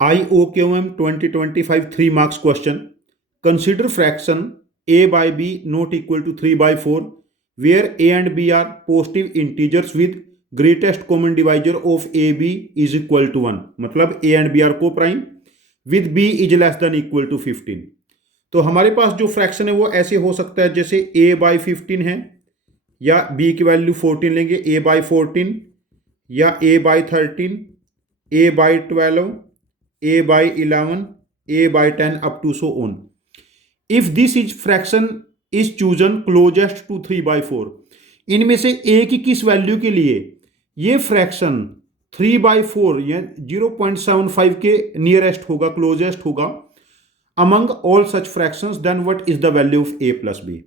IOQM 2025 3 marks question. Consider fraction a by b not equal to 3 by 4 where a and b are positive integers with greatest common divisor of ab is equal to 1. मतलब a and b are co-prime with b is less than equal to 15. तो हमारे पास जो fraction है वो ऐसे हो सकता है जैसे a by 15 है या b की वैल्यू 14 लेंगे a by 14 या a by 13, a by 12, a by 11, a by 10 up to so on. If this is fraction is chosen closest to 3 by 4, इनमें से a की किस वैल्यू के लिए ये फ्रैक्शन 3 by 4 या 0.75 के नियरेस्ट होगा, क्लोजेस्ट होगा among all such fractions, then what is the value of a plus b?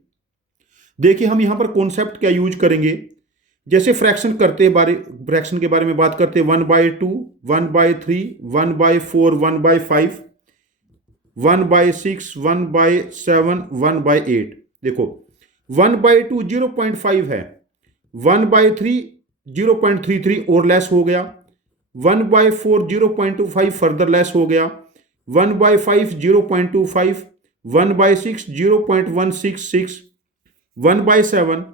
देखिए हम यहां पर कॉन्सेप्ट क्या यूज करेंगे, जैसे फ्रैक्शन के बारे में बात करते हैं 1/2, 1/3, 1/4, 1/5, 1/6, 1/7, 1/8. देखो 1/2 0.5 है, 1/3 0.33 और लेस हो गया, 1/4 0.25 फर्दर लेस हो गया, 1/5 0.25, 1/6 0.166, 1/7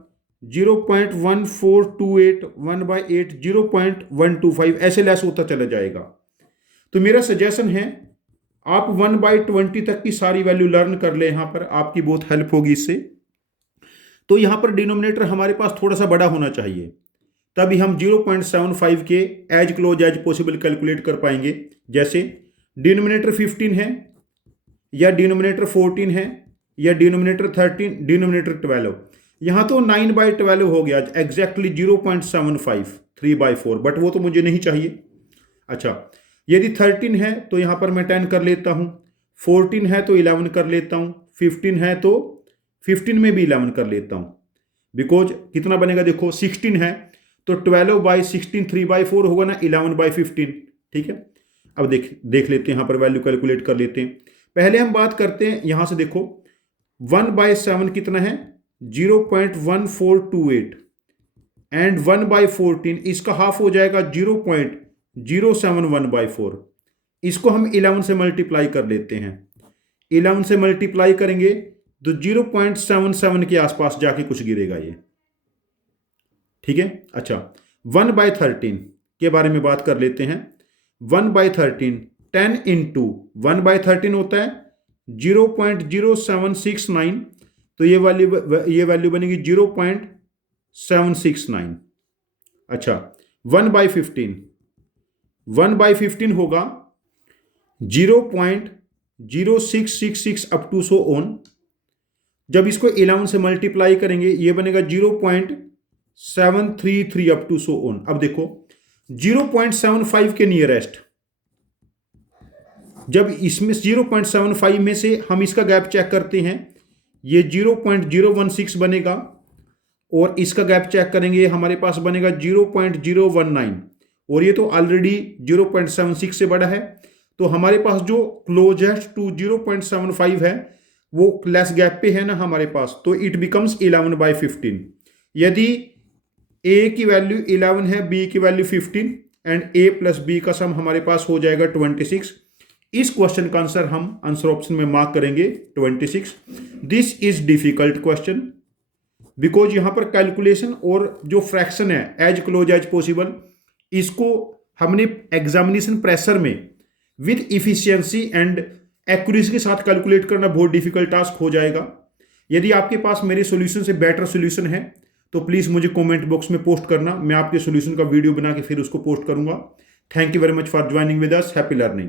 0.1428, 1/8 0.125, ऐसे लेस होता चला जाएगा. तो मेरा सजेशन है आप 1/20 तक की सारी वैल्यू लर्न कर ले, यहां पर आपकी बहुत हेल्प होगी इससे. तो यहां पर डिनोमिनेटर हमारे पास थोड़ा सा बड़ा होना चाहिए, तभी हम 0.75 के as close as possible calculate कर पाएंगे. जैसे डिनोमिनेटर 15 है या डिनोमिनेटर 14 है या डिनोमिनेटर 13, डिनोमिनेटर 12. यहां तो 9/12 हो गया, एग्जैक्टली 0.75 3/4, बट वो तो मुझे नहीं चाहिए. अच्छा, यदि 13 है तो यहां पर मैं 10 कर लेता हूं, 14 है तो 11 कर लेता हूं, 15 है तो 15 में भी 11 कर लेता हूं. बिकॉज कितना बनेगा देखो, 16 है तो 12/16 3/4 होगा ना, 11/15. ठीक है, अब देख लेते हैं, यहां पर वैल्यू कैलकुलेट कर लेते हैं. पहले हम बात करते हैं यहां से, देखो 1/7 कितना है 0.1428 एंड 1/14 इसका हाफ हो जाएगा 0.071/4. इसको हम 11 से मल्टीप्लाई कर लेते हैं. 11 से मल्टीप्लाई करेंगे तो 0.77 के आसपास जाके कुछ गिरेगा ये. ठीक है. अच्छा, 1/13 के बारे में बात कर लेते हैं. 1/13 10 इंटू 1/13 होता है 0.0769, तो ये वैल्यू बनेगी 0.769. अच्छा, 1/15 होगा 0.0666 अप टू सो ऑन. जब इसको 11 से मल्टीप्लाई करेंगे ये बनेगा 0.733 अप टू सो ऑन. अब देखो 0.75 के नियरेस्ट, जब इसमें 0.75 में से हम इसका गैप चेक करते हैं, ये 0.016 बनेगा और इसका गैप चेक करेंगे हमारे पास बनेगा 0.019, और ये तो ऑलरेडी 0.76 से बड़ा है. तो हमारे पास जो क्लोजेस्ट टू 0.75 है वो लेस गैप पे है ना हमारे पास, तो इट बिकम्स 11/15. यदि a की वैल्यू 11 है, b की value 15 and a plus b का सम हमारे पास हो जाएगा 26. इस क्वेश्चन का आंसर हम आंसर ऑप्शन में मार्क करेंगे 26. This is difficult question because यहां पर कैलकुलेशन और जो फ्रैक्शन है एज क्लोज एज पॉसिबल, इसको हमने एग्जामिनेशन प्रेशर में विद इफिशियंसी एंड एक्यूरेसी के साथ कैलकुलेट करना बहुत डिफिकल्ट टास्क हो जाएगा. यदि आपके पास मेरे सॉल्यूशन से बेटर सॉल्यूशन है तो प्लीज़ मुझे कमेंट बॉक्स में पोस्ट करना, मैं आपके सॉल्यूशन का वीडियो बना के फिर उसको पोस्ट करूंगा. Thank you very much for joining with us. Happy learning.